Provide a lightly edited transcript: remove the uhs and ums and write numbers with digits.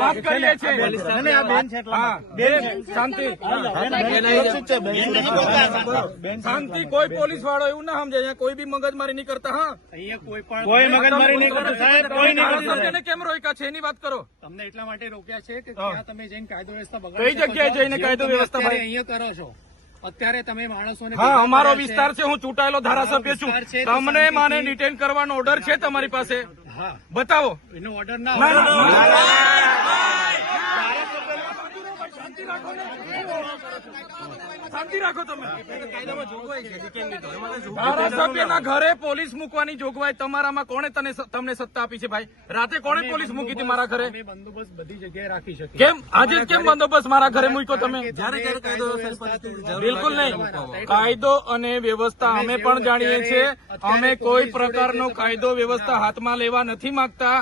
વાત કરીએ છીએ શાંતિ શાંતિ કોઈ પોલીસ વાળો એવું ના સમજે અહીંયા કોઈ બી મગજમારી નહીં કરતા. હા અહીંયા કોઈ મગજમારી નહીં કરતા સાહેબ. કોઈ નહીં કેમ રોક્યા છે એની વાત કરો. તમને એટલા માટે રોક્યા છે કે ત્યાં તમે જઈને કાયદો વ્યવસ્થા બગાડો. કઈ જગ્યાએ જઈને કાયદો વ્યવસ્થા ભાઈ અહીંયા કરો છો અત્યારે તમે માણસોને. હા અમારો વિસ્તાર છે, હું ચૂંટાયેલો ધારાસભ્ય છું. તમને મને ડિટેન કરવાનો ઓર્ડર છે તમારી પાસે? હા બતાવો. એનો ઓર્ડર ના શાંતિ રાખો તમે. ધારાસભ્યના ઘરે પોલીસ મૂકવાની જોગવાઈ તમારામાં કોણે તમને સત્તા આપી છે ભાઈ? રાતે કોણે પોલીસ મૂકી હતી મારા ઘરે? બંદોબસ્ત બધી જગ્યાએ રાખી શકીએ. કેમ આજે કેમ બંદોબસ્ત મારા ઘરે મૂક્યો તમે? બિલકુલ નહીં. કાયદો અને વ્યવસ્થા અમે પણ જાણીએ છીએ. અમે કોઈ પ્રકારનો કાયદો વ્યવસ્થા હાથમાં લેવા નથી માંગતા.